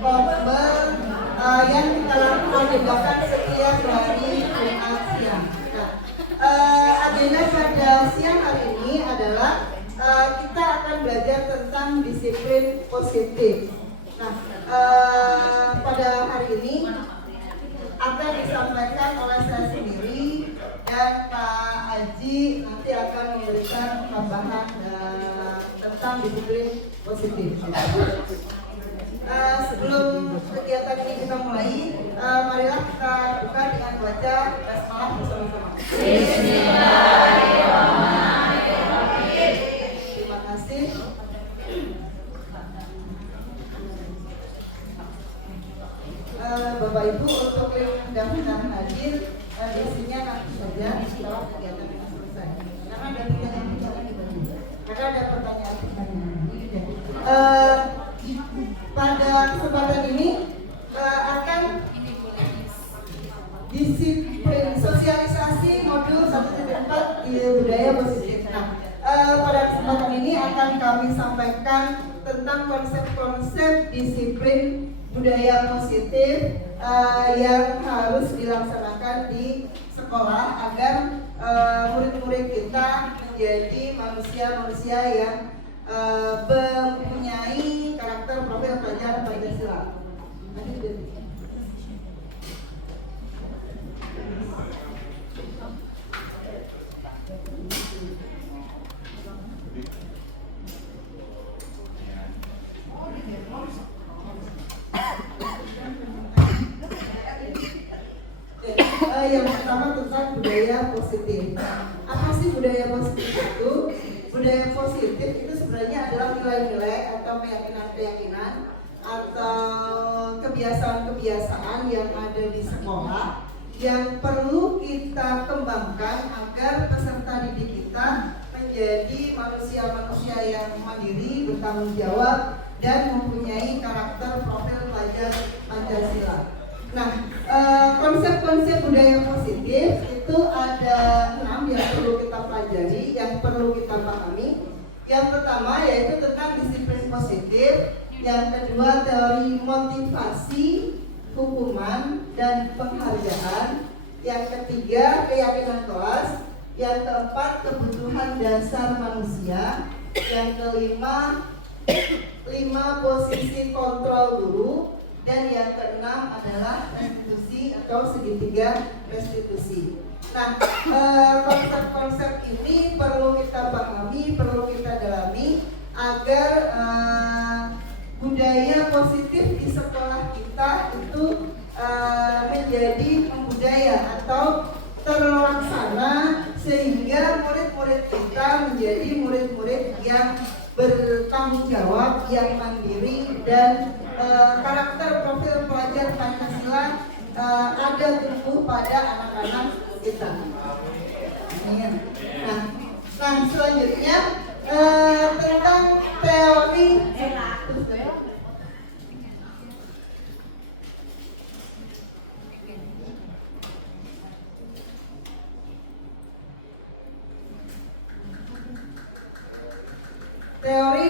Komen yang kita lakukan setiap hari Jumat siang. Agenda pada siang hari ini adalah kita akan belajar tentang disiplin positif. Nah, pada hari ini akan disampaikan oleh saya sendiri dan Pak Haji nanti akan memberikan tambahan tentang disiplin positif. Sebelum kegiatan ini kita mulai, marilah kita buka dengan baca basmalah bersama-sama. Bismillahirrahmanirrahim. Terima kasih. Bapak Ibu, untuk yang mendaftar hadir, isinya nanti saja setelah kegiatan ini selesai. Karena ada pertanyaan-pertanyaan dibagi. Karena ada pertanyaan-pertanyaan. Pada kesempatan ini akan disiplin sosialisasi modul 1.4 di budaya positif. Nah, pada kesempatan ini akan kami sampaikan tentang konsep-konsep disiplin budaya positif yang harus dilaksanakan di sekolah agar murid-murid kita menjadi manusia-manusia yang mempunyai karakter profil pelajar Pancasila. Yang pertama tentang budaya positif. Apa sih budaya positif itu? Budaya positif itu sebenarnya adalah nilai-nilai atau keyakinan-keyakinan atau kebiasaan-kebiasaan yang ada di sekolah yang perlu kita kembangkan agar peserta didik kita menjadi manusia-manusia yang mandiri, bertanggung jawab, dan mempunyai karakter profil pelajar Pancasila. Nah, konsep-konsep budaya positif itu ada 6 yang perlu kita pelajari, yang perlu kita pahami. Yang pertama yaitu tentang disiplin positif, yang kedua teori motivasi, hukuman, dan penghargaan, yang ketiga keyakinan kelas, yang keempat kebutuhan dasar manusia, yang kelima 5 posisi kontrol guru, dan yang keenam adalah restitusi atau segitiga restitusi. Nah, konsep-konsep ini perlu kita pahami, perlu kita dalami agar budaya positif di sekolah kita itu menjadi budaya atau terlaksana sehingga murid-murid kita menjadi murid-murid yang bertanggung jawab, yang mandiri, dan karakter profil pelajar Pancasila ada tumbuh pada anak-anak kita. Nah, selanjutnya tentang teori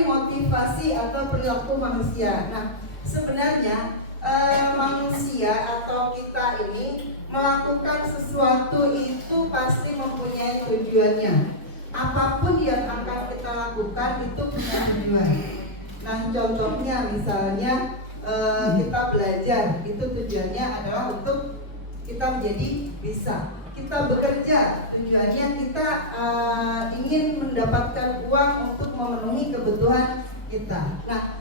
motivasi atau perilaku manusia. Nah, sebenarnya manusia atau kita ini melakukan sesuatu itu pasti mempunyai tujuannya. Apapun yang akan kita lakukan itu punya tujuan. Nah, contohnya misalnya kita belajar, itu tujuannya adalah untuk kita menjadi bisa. Kita bekerja, tujuannya kita ingin mendapatkan uang untuk memenuhi kebutuhan kita. Nah,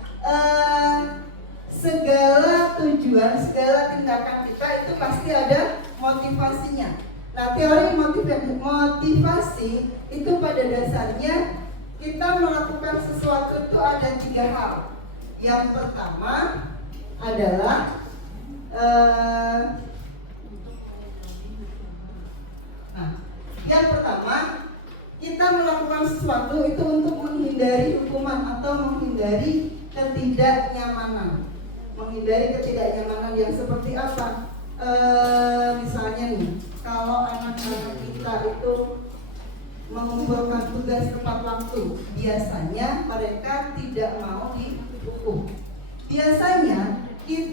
segala tujuan, segala tindakan kita itu pasti ada motivasinya. Nah, teori motivasi itu pada dasarnya kita melakukan sesuatu itu ada 3 hal. Yang pertama adalah yang pertama kita melakukan sesuatu itu untuk menghindari hukuman atau menghindari ketidaknyamanan. Menghindari ketidaknyamanan yang seperti apa? Misalnya nih, kalau anak-anak kita itu mengumpulkan tugas tepat waktu, biasanya mereka tidak mau dihukum. Biasanya kita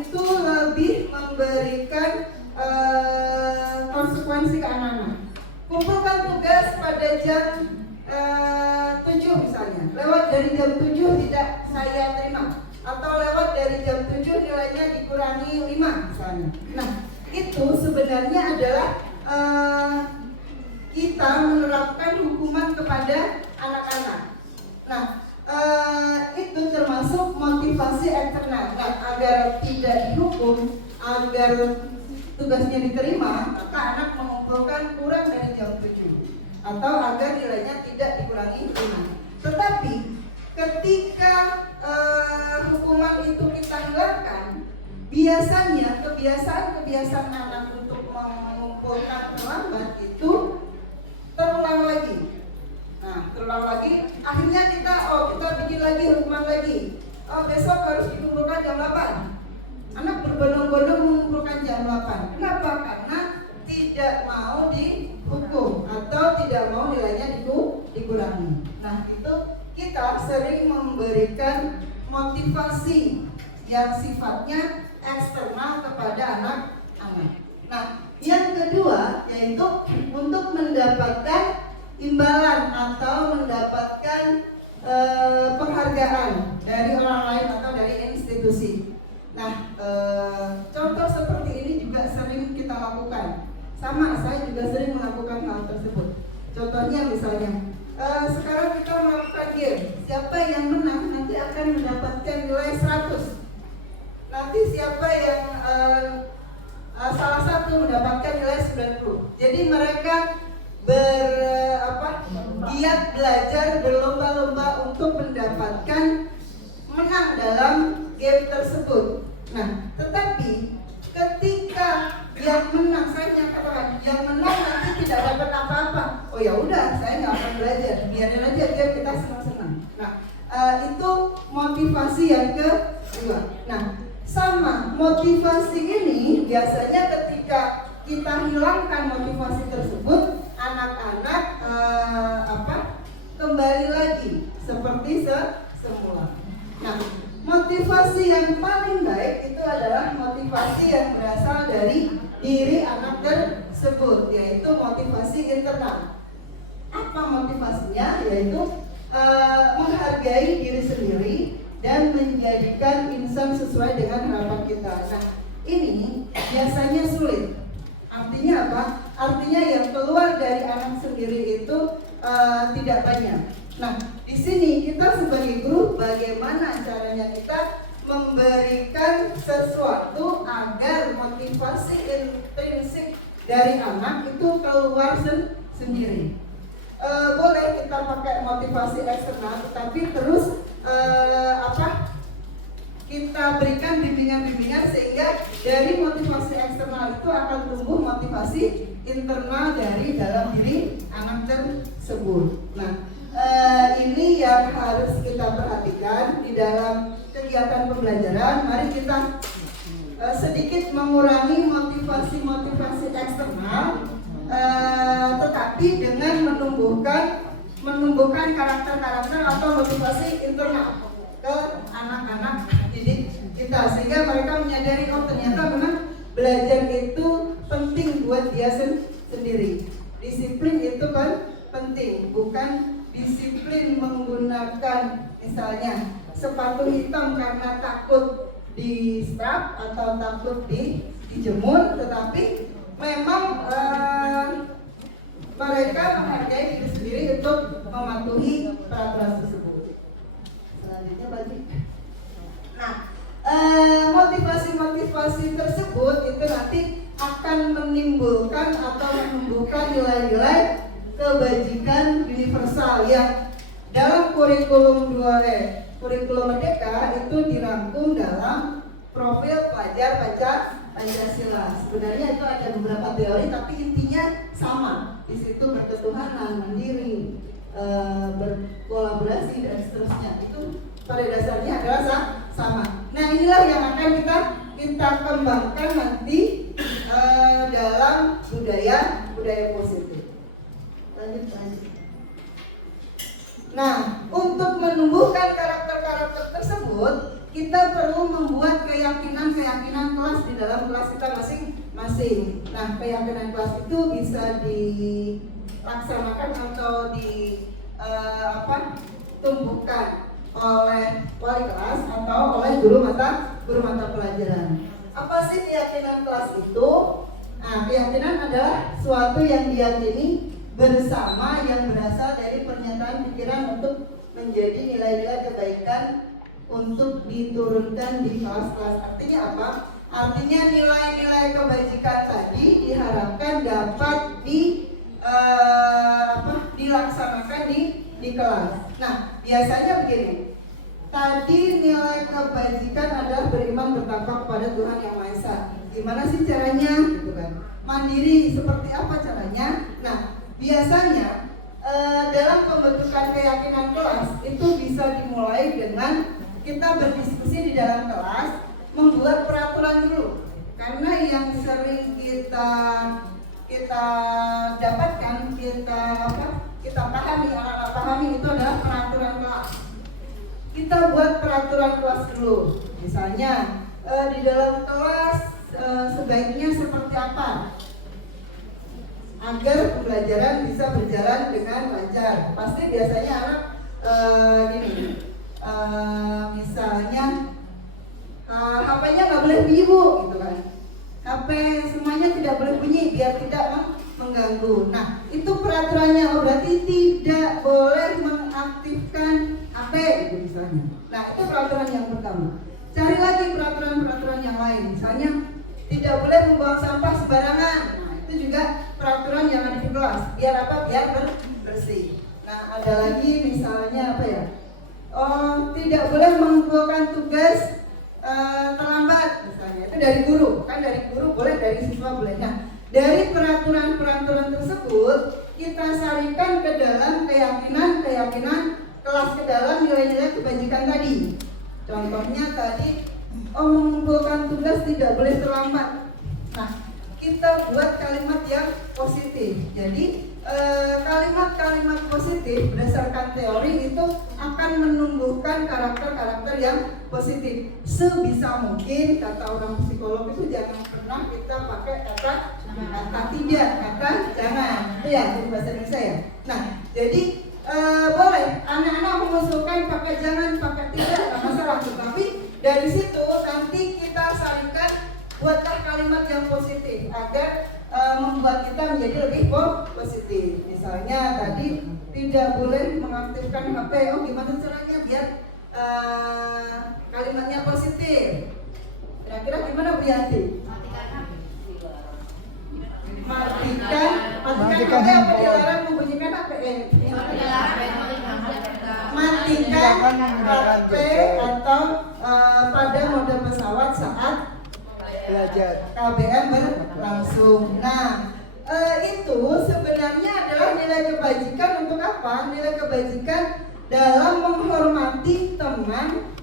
itu lebih memberikan konsekuensi ke anak-anak. Kumpulkan tugas pada jam 7 misalnya. Lewat dari jam 7 tidak saya terima, atau lewat dari jam 7 nilainya dikurangi 5 misalnya. Nah, itu sebenarnya adalah kita menerapkan hukuman kepada anak-anak. Nah, itu termasuk motivasi eksternal. Nah, agar tidak dihukum, agar tugasnya diterima, maka anak mengumpulkan kurang dari jam 7 atau agar nilainya tidak dikurangi 5. Tetapi ketika hukuman itu kita hilangkan, biasanya kebiasaan anak untuk mengumpulkan terlambat itu terulang lagi. Nah, terulang lagi, akhirnya kita bikin lagi hukuman lagi. Besok harus dikumpulkan jam 8. Anak berbondong-bondong mengumpulkan jam 8. Kenapa? Karena tidak mau dihukum atau tidak mau nilainya dikurangi. Nah, itu kita sering memberikan motivasi yang sifatnya eksternal kepada anak-anak. Nah, yang kedua yaitu untuk mendapatkan imbalan atau mendapatkan penghargaan dari orang lain atau dari institusi. Nah, contoh seperti ini juga sering kita lakukan. Sama, saya juga sering melakukan hal tersebut. Contohnya misalnya, sekarang kita melakukan game. Siapa yang menang nanti akan mendapatkan nilai 100. Nanti siapa yang salah satu mendapatkan nilai 90. Jadi mereka giat belajar, berlomba-lomba untuk mendapatkan menang dalam game tersebut. Nah, tetapi ketika yang menang, saya katakan yang menang nanti tidak dapat apa-apa. Oh ya udah, saya nggak akan belajar, biarin aja game kita senang-senang. Nah, itu motivasi yang kedua. Nah, sama motivasi ini biasanya ketika kita hilangkan motivasi tersebut, anak-anak kembali lagi seperti semula. Nah, motivasi yang paling baik itu adalah motivasi yang berasal dari diri anak tersebut, yaitu motivasi internal. Apa motivasinya? Yaitu menghargai diri sendiri dan menjadikan insan sesuai dengan harapan kita. Nah, ini biasanya sulit. Artinya apa? Artinya yang keluar dari anak sendiri itu tidak banyak. Nah, di sini kita sebagai guru, bagaimana caranya kita memberikan sesuatu agar motivasi intrinsik dari anak itu keluar sendiri. Boleh kita pakai motivasi eksternal, tetapi terus kita berikan bimbingan-bimbingan sehingga dari motivasi eksternal itu akan tumbuh motivasi internal dari dalam diri anak tersebut. Nah, ini yang harus kita perhatikan di dalam kegiatan pembelajaran. Mari kita sedikit mengurangi motivasi-motivasi eksternal, tetapi dengan menumbuhkan karakter-karakter atau motivasi internal ke anak-anak didik kita, sehingga mereka menyadari ternyata memang belajar itu penting buat dia sendiri. Disiplin itu kan penting, bukan disiplin menggunakan misalnya sepatu hitam karena takut di strap atau takut dijemur, tetapi memang mereka menghargai diri sendiri untuk mematuhi peraturan tersebut. Selanjutnya balik. Nah, motivasi-motivasi tersebut itu nanti akan menimbulkan atau menumbuhkan nilai-nilai kebajikan universal yang dalam kurikulum Merdeka itu dirangkum dalam profil pelajar Pancasila. Sebenarnya itu ada beberapa teori, tapi intinya sama. Di situ berketuhanan, mandiri, berkolaborasi dan seterusnya. Itu pada dasarnya adalah sama. Nah, inilah yang akan kita kembangkan nanti dalam budaya positif. Lanjut. Nah, untuk menumbuhkan karakter-karakter tersebut, kita perlu membuat keyakinan kelas di dalam kelas kita masing-masing. Nah, keyakinan kelas itu bisa dilaksanakan atau tumbuhkan oleh wali kelas atau oleh guru mata pelajaran. Apa sih keyakinan kelas itu? Nah, keyakinan adalah suatu yang diyakini bersama yang berasal dari pernyataan pikiran untuk menjadi nilai-nilai kebaikan untuk diturunkan di kelas-kelas. Artinya apa? Artinya nilai-nilai kebajikan tadi diharapkan dapat dilaksanakan di kelas. Nah, biasanya begini. Tadi nilai kebajikan adalah beriman bertakwa kepada Tuhan Yang Maha Esa. Gimana sih caranya? Gitu kan. Mandiri seperti apa caranya? Nah, biasanya dalam pembentukan keyakinan kelas itu bisa dimulai dengan kita berdiskusi di dalam kelas, membuat peraturan dulu. Karena yang sering kita dapatkan, kita pahami, anak-anak pahami itu adalah peraturan kelas. Kita buat peraturan kelas dulu. Misalnya di dalam kelas sebaiknya seperti apa agar pembelajaran bisa berjalan dengan lancar. Pasti biasanya anak misalnya HP-nya nggak boleh bunyi bu, gitu kan. HP semuanya tidak boleh bunyi biar tidak mengganggu. Nah, itu peraturannya. Berarti tidak boleh mengaktifkan HP, gitu misalnya. Nah, itu peraturan yang pertama. Cari lagi peraturan-peraturan yang lain. Misalnya tidak boleh membuang sampah sembarangan. Nah, itu juga peraturan yang ada di kelas. Biar apa? Biar bersih. Nah, ada lagi misalnya apa ya? Tidak boleh mengumpulkan tugas terlambat misalnya. Itu dari guru, kan dari guru boleh, dari siswa boleh. Nah, dari peraturan-peraturan tersebut kita sarikan ke dalam keyakinan kelas, ke dalam nilai-nilai kebajikan tadi. Contohnya tadi mengumpulkan tugas tidak boleh terlambat. Nah, kita buat kalimat yang positif. Jadi kalimat-kalimat positif berdasarkan teori itu akan menumbuhkan karakter-karakter yang positif. Sebisa mungkin, kata orang psikolog itu jangan pernah kita pakai kata tidak, kata jangan. Itu ya, itu bahasa Indonesia ya. Nah, jadi boleh anak-anak mengusulkan pakai jangan, pakai tidak, nggak masalah. Tetapi dari situ nanti kita saringkan, buatlah kalimat yang positif agar membuat kita menjadi lebih positif. Misalnya tadi tidak boleh mengaktifkan HP. Gimana caranya biar kalimatnya positif? Kira-kira gimana Bu Yanti? Matikan HP apa dilarang membunyikan HP? Matikan HP atau pada mode pesawat saat belajar KBM berlangsung. Nah, itu sebenarnya adalah nilai kebajikan untuk apa? Nilai kebajikan dalam menghormati teman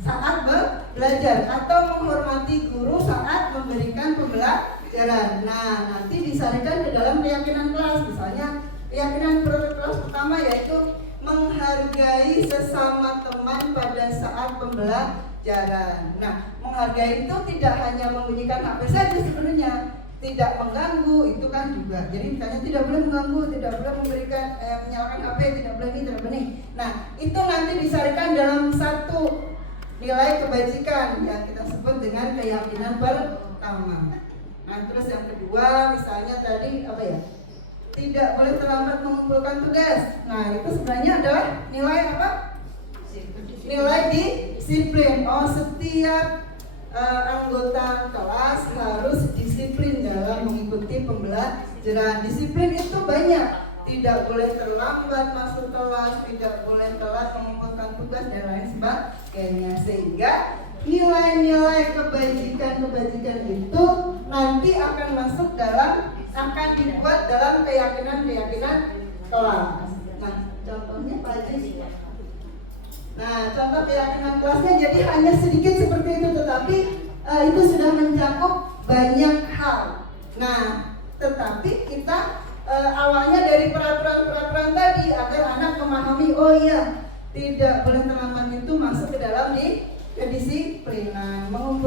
saat belajar atau menghormati guru saat memberikan pembelajaran. Nah, nanti disarikan ke dalam keyakinan kelas. Misalnya keyakinan kelas pertama yaitu menghargai sesama teman pada saat pembelajaran. Nah, menghargai itu tidak hanya membunyikan HP saja sebenarnya, tidak mengganggu itu kan juga. Jadi misalnya tidak boleh mengganggu, tidak boleh memberikan menyalakan HP, tidak boleh ini, tidak boleh ini. Nah, itu nanti disarikan dalam satu nilai kebajikan yang kita sebut dengan keyakinan pertama. Nah, terus yang kedua misalnya tadi apa ya? Tidak boleh terlambat mengumpulkan tugas. Nah, itu sebenarnya adalah nilai apa? Nilai disiplin. Setiap anggota kelas harus disiplin dalam mengikuti pembelajaran. Disiplin itu banyak. Tidak boleh terlambat masuk kelas, tidak boleh telat mengumpulkan tugas dan lain sebagainya. Sehingga nilai-nilai kebajikan itu nanti akan masuk akan dibuat dalam keyakinan kelas. Nah, contohnya apa aja sih? Nah, contoh keyakinan kelasnya jadi hanya sedikit seperti itu, tetapi itu sudah mencakup banyak hal. Nah, tetapi kita awalnya dari peraturan-peraturan tadi agar anak memahami, oh iya, tidak boleh terlambat itu masuk ke dalam definisi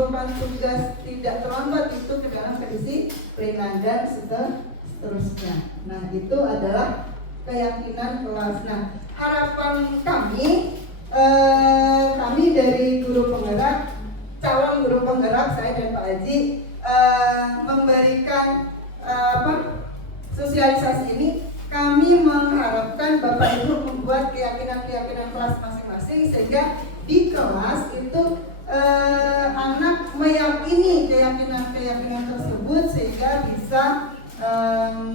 mengumpulkan tugas tidak terlambat itu ke dalam kedisiplinan dan seterusnya. Nah, itu adalah keyakinan kelas. Nah, harapan kami dari guru penggerak, calon guru penggerak saya dan Pak Haji memberikan sosialisasi ini. Kami mengharapkan Bapak Ibu membuat keyakinan-keyakinan kelas masing-masing sehingga di kelas itu anak meyakini keyakinan-keyakinan tersebut sehingga bisa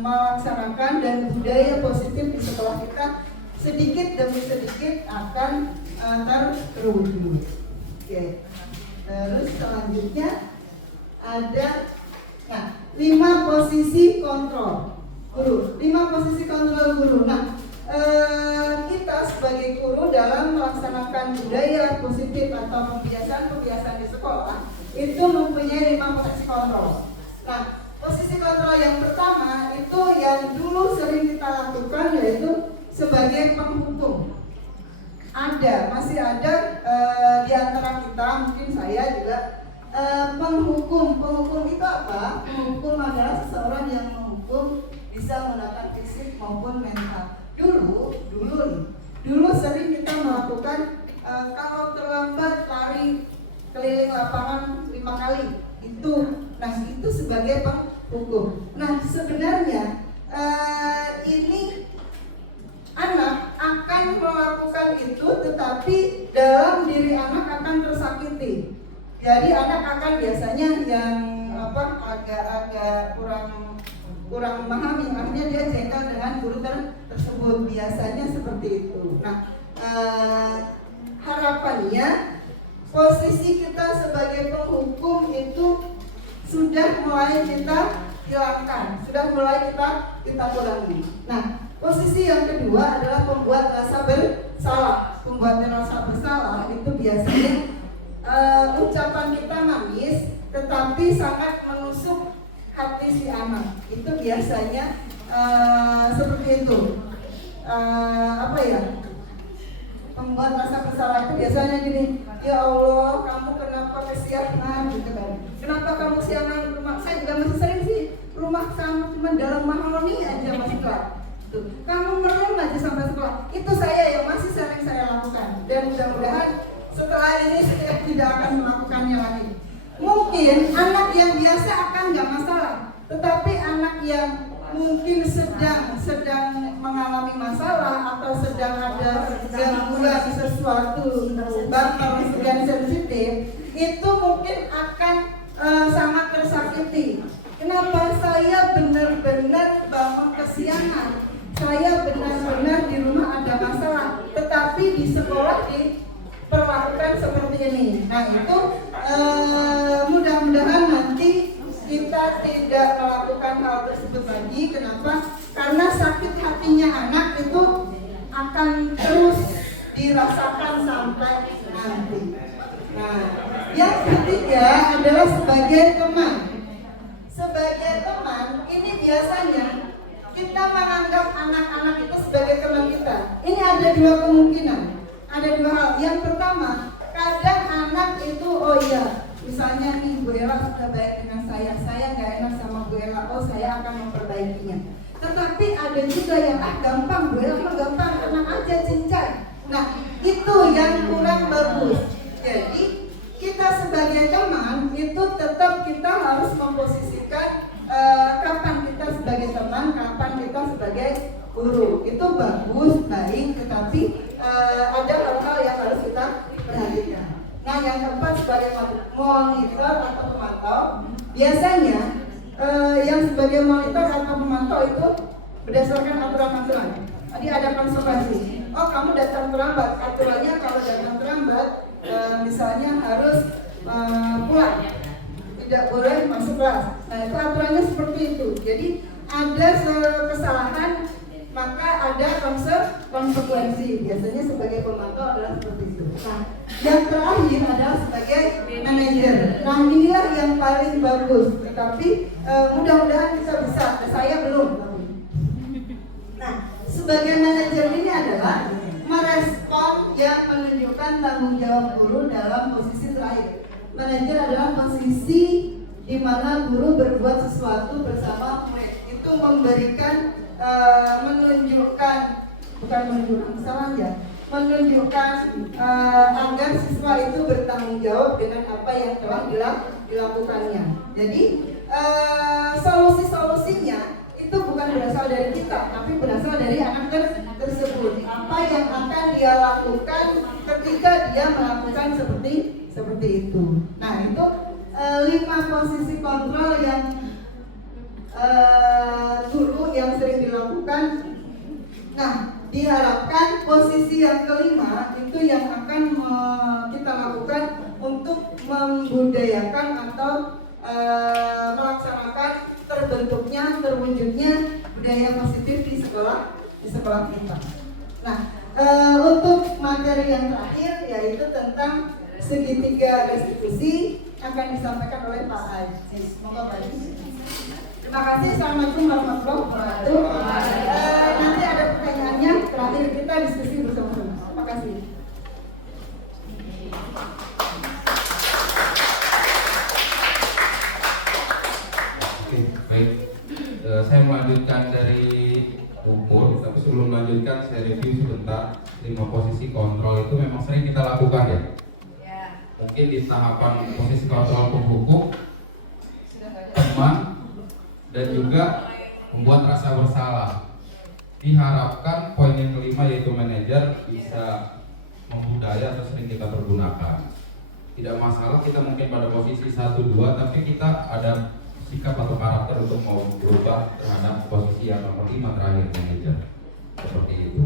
melaksanakan dan budaya positif di sekolah kita sedikit demi sedikit akan terwujud. Oke. Terus selanjutnya ada 5 posisi kontrol guru. 5 posisi kontrol guru. Nah, kita sebagai guru dalam melaksanakan budaya positif atau pembiasaan-pembiasaan di sekolah itu mempunyai 5 posisi kontrol. Nah, posisi kontrol yang pertama itu yang dulu sering kita lakukan yaitu sebagai penghukum. Masih ada di antara kita, mungkin saya juga penghukum. Penghukum itu apa? Penghukum adalah seseorang yang menghukum bisa menggunakan fisik maupun mental. Dulu sering kita melakukan kalau terlambat lari keliling lapangan 5 kali itu. Nah, itu sebagai penghukum. Nah, sebenarnya ini anak akan melakukan itu, tetapi dalam diri anak akan tersakiti. Jadi anak akan biasanya yang agak kurang memahami, artinya dia jengkel dengan guru tersebut, biasanya seperti itu. Nah, harapannya posisi kita sebagai penghukum itu sudah mulai kita hilangkan, sudah mulai kita kurangi. Nah, posisi yang kedua adalah pembuat rasa bersalah. Pembuat rasa bersalah itu biasanya ucapan kita manis, tetapi sangat menusuk hati si anak. Itu biasanya seperti itu. Pembuat rasa bersalah itu biasanya gini, ya Allah, kamu kenapa kesiangan gitu kan? Kenapa kamu kesiangan rumah? Saya juga masih sering sih, rumah kamu cuma dalam mahoni aja masih kelar. Kamu merem aja sampai sekolah. Itu saya yang masih sering saya lakukan. Dan mudah-mudahan setelah ini saya tidak akan melakukannya lagi. Mungkin anak yang biasa akan nggak masalah, tetapi anak yang mungkin sedang mengalami masalah atau sedang ada gangguan sesuatu yang sensitif, itu mungkin akan sangat tersakiti. Kenapa? Saya benar-benar bangun kesiangan, saya benar-benar di rumah ada masalah, tetapi di sekolah diperlakukan seperti ini. Nah, itu mudah-mudahan nanti kita tidak melakukan hal tersebut lagi. Kenapa? Karena sakit hatinya anak itu akan terus dirasakan sampai nanti. Nah, yang ketiga adalah sebagai teman. Sebagai teman, ini biasanya kita menganggap anak-anak itu sebagai teman kita. Ini ada 2 kemungkinan. Ada 2 hal. Yang pertama, kadang anak itu, misalnya nih Bu Ella sudah baik dengan saya nggak enak sama Bu Ella, saya akan memperbaikinya. Tetapi ada juga yang gampang, Bu Ella mah gampang, tenang aja cincang. Nah, itu yang kurang bagus. Jadi kita sebagai teman itu tetap kita harus memposisikan kapan kita sebagai teman, kapan kita sebagai guru. Itu bagus, baik, tetapi ada hal-hal yang harus kita perhatikan. Nah, yang keempat sebagai monitor atau pemantau. Biasanya yang sebagai monitor atau pemantau itu berdasarkan aturan-aturan. Tadi ada konsultasi. Kamu datang terlambat. Aturannya kalau datang terlambat, misalnya harus pulang, tidak boleh masuk kelas. Nah, itu aturannya seperti itu. Jadi ada kesalahan, maka ada konsekuensi. Biasanya sebagai pemantau adalah seperti itu. Nah, yang terakhir adalah sebagai manajer. Nah, inilah yang paling bagus. Tetapi mudah-mudahan kita bisa. Saya belum. Nah, sebagai manajer ini adalah merespon yang menunjukkan tanggung jawab guru dalam posisi terakhir. Manajer adalah posisi di mana guru berbuat sesuatu bersama murid. Itu memberikan, menunjukkan, bukan menunjukkan, salah ya, menunjukkan agar siswa itu bertanggung jawab dengan apa yang telah dilakukannya. Jadi solusi-solusinya itu bukan berasal dari kita, tapi berasal dari anak tersebut. Apa yang akan dia lakukan ketika dia melakukan seperti itu. Nah, itu 5 posisi kontrol yang guru yang sering dilakukan. Nah, diharapkan posisi yang kelima itu yang akan kita lakukan untuk membudayakan atau melaksanakan terwujudnya budaya positif di sekolah kita. Nah, untuk materi yang terakhir yaitu tentang segitiga restitusi akan disampaikan oleh Pak Aziz. Semoga Pak Aziz. Terima kasih. Assalamualaikum warahmatullahi wabarakatuh. Nanti ada pertanyaannya. Terakhir kita diskusi bersama-sama. Terima kasih. Oke, baik. Saya melanjutkan dari ukur, tapi sebelum melanjutkan saya review sebentar. 5 posisi kontrol itu memang sering kita lakukan ya. Mungkin di tahapan posisi kontrol pembungkuk, teman, dan juga membuat rasa bersalah. Diharapkan poin yang kelima yaitu manajer bisa membudaya atau sering kita pergunakan. Tidak masalah kita mungkin pada posisi 1-2, tapi kita ada sikap atau karakter untuk mau berubah terhadap posisi yang nomor 5 terakhir manajer. Seperti itu.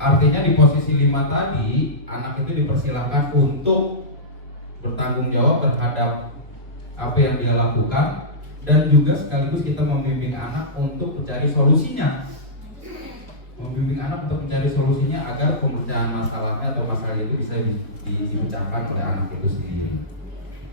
Artinya di posisi 5 tadi anak itu dipersilahkan untuk bertanggung jawab terhadap apa yang dia lakukan, dan juga sekaligus kita membimbing anak untuk mencari solusinya. Membimbing anak untuk mencari solusinya agar pemecahan masalahnya atau masalah itu bisa dipecahkan oleh anak itu sendiri.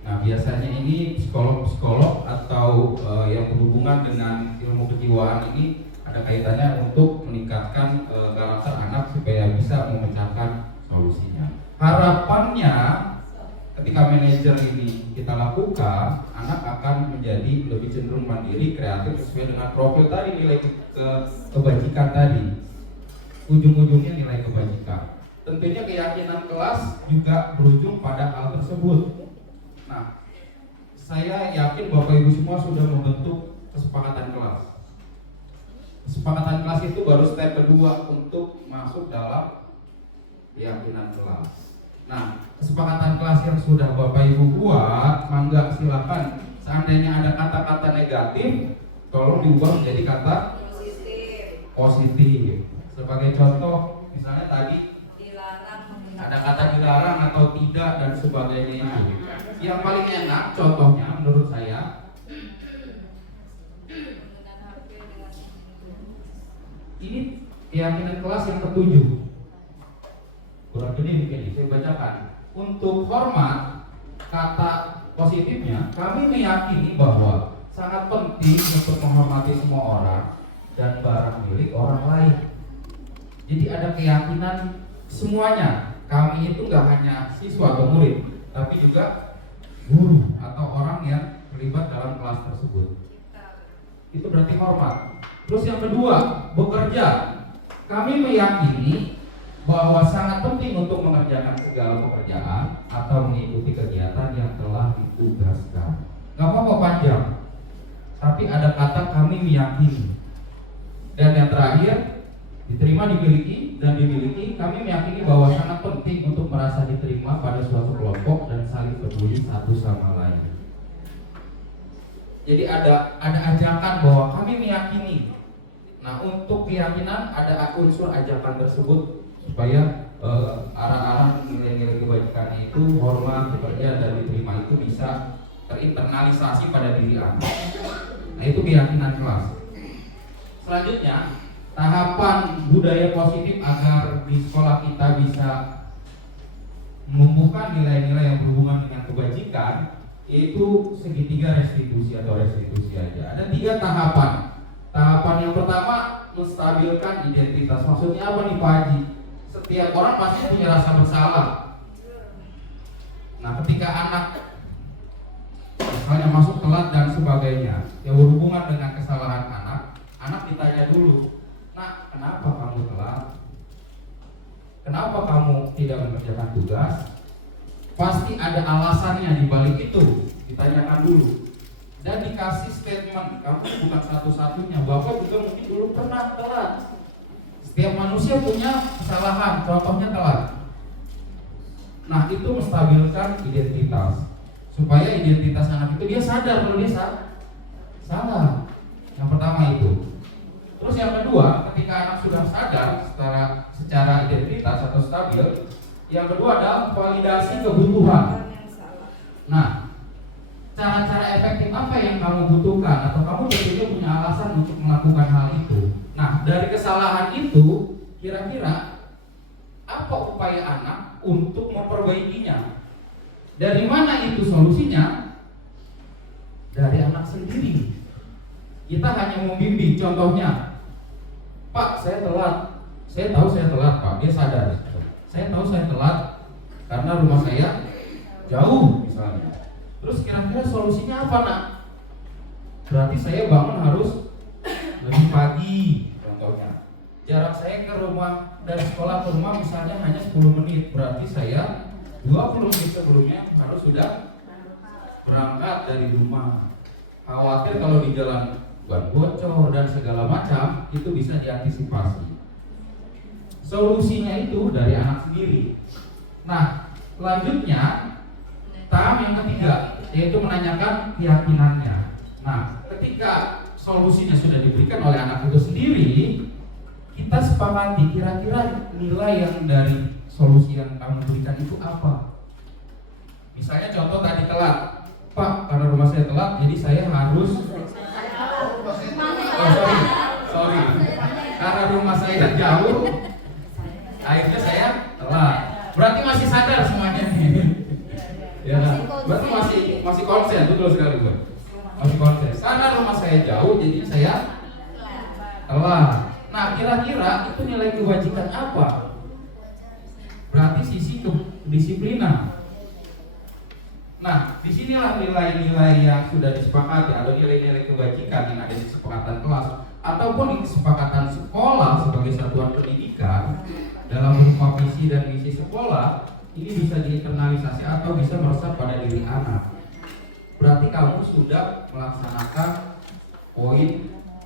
Nah, biasanya ini psikolog-psikolog atau yang berhubungan dengan ilmu kejiwaan ini ada kaitannya untuk meningkatkan karakter anak supaya bisa memecahkan solusinya. Harapannya ketika manajer ini kita lakukan, anak akan menjadi lebih cenderung mandiri, kreatif sesuai dengan profil tadi, nilai kebajikan tadi. Ujung-ujungnya nilai kebajikan. Tentunya keyakinan kelas juga berujung pada hal tersebut. Nah, saya yakin Bapak Ibu semua sudah membentuk kesepakatan kelas. Kesepakatan kelas itu baru step kedua untuk masuk dalam keyakinan kelas. Nah, kesepakatan kelas yang sudah Bapak Ibu buat, mangga silakan. Seandainya ada kata-kata negatif, tolong diubah menjadi kata positif. Sebagai contoh, misalnya tadi ada kata dilarang atau tidak dan sebagainya. Yang paling enak contohnya menurut saya, ini keyakinan kelas yang ke-7. Kurang lebih begini, saya bacakan. Untuk hormat, kata positifnya, kami meyakini bahwa sangat penting untuk menghormati semua orang dan barang milik orang lain. Jadi ada keyakinan semuanya. Kami itu gak hanya siswa atau murid, tapi juga guru atau orang yang terlibat dalam kelas tersebut. Itu berarti hormat. Terus yang kedua, bekerja. Kami meyakini bahwa sangat penting untuk mengerjakan segala pekerjaan atau mengikuti kegiatan yang telah ditugaskan. Gak apa-apa panjang, tapi ada kata kami meyakini. Dan yang terakhir, diterima, dimiliki, dan dimiliki. Kami meyakini bahwa sangat penting untuk merasa diterima pada suatu kelompok dan saling peduli satu sama lain. Jadi ada ajakan bahwa kami meyakini. Nah, untuk keyakinan ada unsur ajakan tersebut supaya arah-arah nilai-nilai kebajikan itu, hormat, bekerja, dan diterima itu bisa terinternalisasi pada diri anak. Nah, itu keyakinan kelas. Selanjutnya, tahapan budaya positif agar di sekolah kita bisa menumbuhkan nilai-nilai yang berhubungan dengan kebajikan, yaitu segitiga restitusi atau restitusi aja. Ada 3 tahapan. Tahapan yang pertama, menstabilkan identitas. Maksudnya apa nih Pak Haji? Setiap orang pasti punya rasa bersalah. Nah, ketika anak misalnya masuk telat dan sebagainya, yang berhubungan dengan kesalahan anak ditanya dulu, nak, kenapa kamu telat? Kenapa kamu tidak mengerjakan tugas? Pasti ada alasannya di balik itu, ditanyakan dulu. Dan dikasih statement, kamu bukan satu-satunya, Bapak juga mungkin dulu pernah telat. Setiap manusia punya kesalahan, contohnya telat. Nah, itu menstabilkan identitas, supaya identitas anak itu dia sadar kalau dia salah. Yang pertama itu. Terus yang kedua, ketika anak sudah sadar secara identitas atau stabil, yang kedua adalah validasi kebutuhan. Nah, cara-cara efektif apa yang kamu butuhkan atau kamu tentunya punya alasan untuk melakukan hal itu. Nah, dari kesalahan itu kira-kira apa upaya anak untuk memperbaikinya? Dari mana itu solusinya? Dari anak sendiri. Kita hanya membimbing, contohnya, Pak, saya telat. Saya tahu saya telat, Pak. Dia sadar. Saya tahu saya telat karena rumah saya jauh misalnya. Terus kira-kira solusinya apa, nak? Berarti saya bangun harus lebih pagi, contohnya. Jarak saya ke rumah, dari sekolah ke rumah misalnya hanya 10 menit. Berarti saya 20 menit sebelumnya harus sudah berangkat dari rumah. Khawatir kalau di jalan ban bocor dan segala macam, itu bisa diantisipasi. Solusinya itu dari anak sendiri. Nah, selanjutnya tahap yang ketiga, yaitu menanyakan keyakinannya. Nah, ketika solusinya sudah diberikan oleh anak itu sendiri, kita sepakati kira-kira nilai yang dari solusi yang kamu berikan itu apa. Misalnya contoh tadi telat, Pak, karena rumah saya telat, jadi saya harus sorry, karena rumah saya jauh, akhirnya saya telat. Berarti masih sadar semuanya nih. Ya, berarti masih konsen, betul sekali, Bu. Masih konsen. Karena rumah saya jauh, jadi saya telat. Nah, kira-kira itu nilai kewajiban apa? Berarti sisi kedisiplinan. Nah, disinilah nilai-nilai yang sudah disepakati atau nilai-nilai kebajikan yang ada di kesepakatan kelas ataupun di kesepakatan sekolah sebagai satuan pendidikan dalam berupa visi dan misi sekolah, ini bisa diinternalisasi atau bisa meresap pada diri anak. Berarti kamu sudah melaksanakan poin,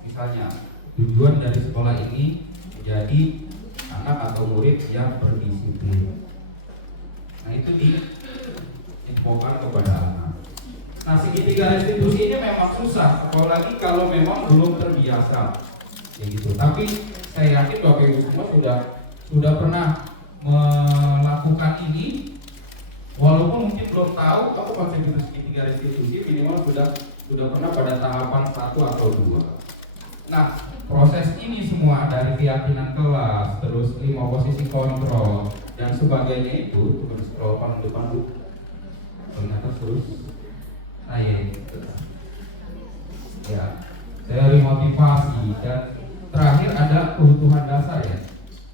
misalnya tujuan dari sekolah ini menjadi anak atau murid yang berdisiplin. Nah, itu diinfokan kepada anak. Nah, segitiga restitusi ini memang susah, apalagi kalau memang belum terbiasa, ya gitu. Tapi saya yakin Bapak Ibu semua sudah pernah melakukan ini, walaupun mungkin belum tahu apa konsep segitiga restitusi, minimal sudah pernah pada tahapan 1 atau 2. Nah, proses ini semua dari keyakinan kelas, terus 5 posisi kontrol dan sebagainya itu scroll paling depan Bu. Ternyata terus saya ya, dari motivasi dan terakhir ada kebutuhan dasar ya.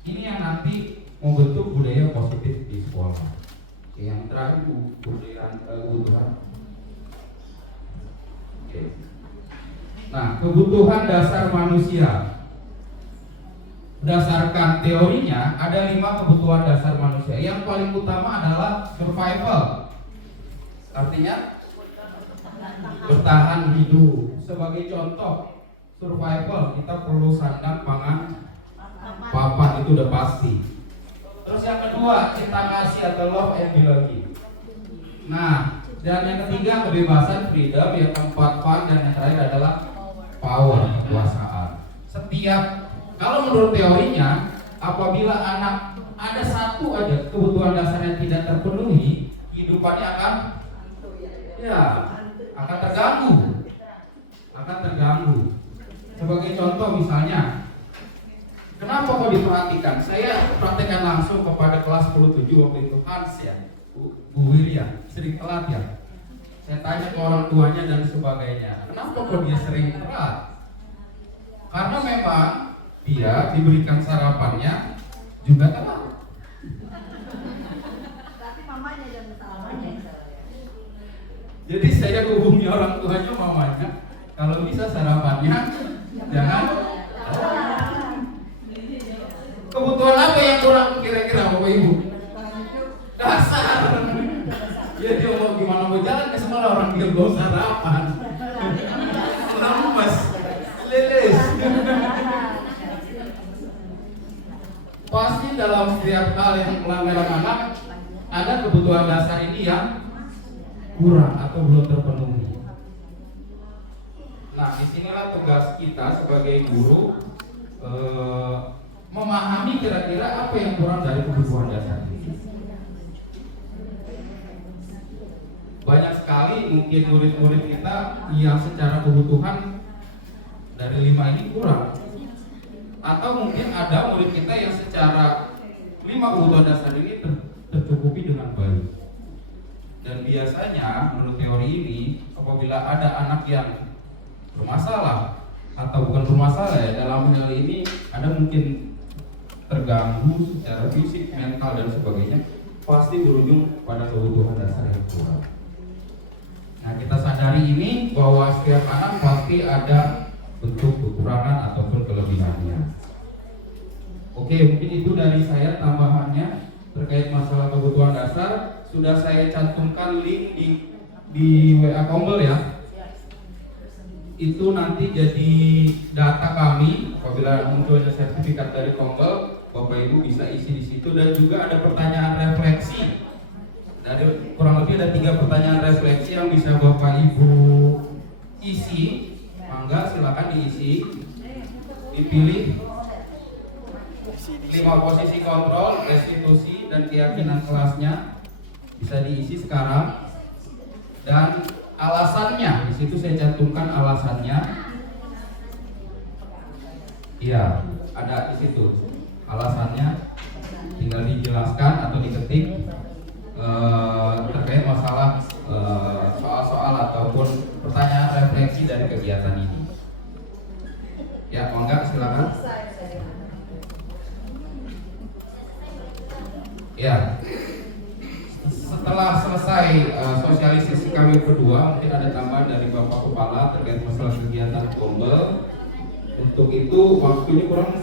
Ini yang nanti membentuk budaya positif di sekolah. Yang terakhir kebutuhan. Oke. Nah, kebutuhan dasar manusia. Berdasarkan teorinya ada 5 kebutuhan dasar manusia. Yang paling utama adalah survival. Artinya bertahan hidup. Sebagai contoh, survival kita perlu sandang, pangan, papan, itu udah pasti. Terus yang kedua, cinta kasih atau love and belonging. Nah, dan yang ketiga kebebasan, freedom. Yang keempat fun, dan yang terakhir adalah power, kekuasaan. Kalau menurut teorinya, apabila anak ada satu aja kebutuhan dasarnya tidak terpenuhi, kehidupannya akan terganggu. Sebagai contoh misalnya, kenapa kok diperhatikan? Saya praktekkan langsung kepada kelas 10-7 waktu itu Hans ya, Bu Wirya, sering telat ya. Saya tanya ke orang tuanya dan sebagainya, kenapa kok dia sering telat? Karena memang dia diberikan sarapannya juga telat. Berarti mamanya yang salah. Jadi saya hubungi orang tuanya, mamanya, kalau bisa sarapannya jangan. Kebutuhan apa yang kurang kira-kira Bapak Ibu? Dasar. Ya dia mau gimana mau jalan ke sekolah orang dia belum sarapan. Lemes, leles. Pasti dalam setiap hal yang melanggar anak ada kebutuhan dasar ini yang kurang atau belum terpenuhi. Nah, disinilah tugas kita sebagai guru memahami kira-kira apa yang kurang dari kebutuhan dasar ini. Banyak sekali mungkin murid-murid kita yang secara kebutuhan dari 5 ini kurang. Atau mungkin ada murid kita yang secara 5 kebutuhan dasar ini tercukupi dengan baik. Dan biasanya menurut teori ini, apabila ada anak yang bermasalah atau bukan bermasalah ya, dalam hal ini ada mungkin terganggu secara fisik, mental dan sebagainya, pasti berujung pada kebutuhan dasar yang kurang. Nah, kita sadari ini bahwa setiap anak pasti ada bentuk kekurangan ataupun kelebihannya. Oke, mungkin itu dari saya tambahannya terkait masalah kebutuhan dasar. Sudah saya cantumkan link di WA Kombel ya. Itu nanti jadi data kami. Apabila munculnya sertifikat dari Kombel, Bapak Ibu bisa isi di situ. Dan juga ada pertanyaan refleksi. Dari kurang lebih ada 3 pertanyaan refleksi yang bisa Bapak Ibu isi. Mangga silakan diisi. Dipilih 5 posisi kontrol, restitusi dan keyakinan kelasnya. Bisa diisi sekarang. Dan alasannya, di situ saya cantumkan alasannya. Iya, ada di situ alasannya. Tinggal dijelaskan atau diketik terkait masalah soal-soal ataupun pertanyaan refleksi dari kegiatan ini. Ya, kalau enggak silakan. Ya. Setelah selesai sosialisasi kami berdua, mungkin ada tambahan dari Bapak Kepala terkait masalah kegiatan Kombel. Untuk itu waktunya kurang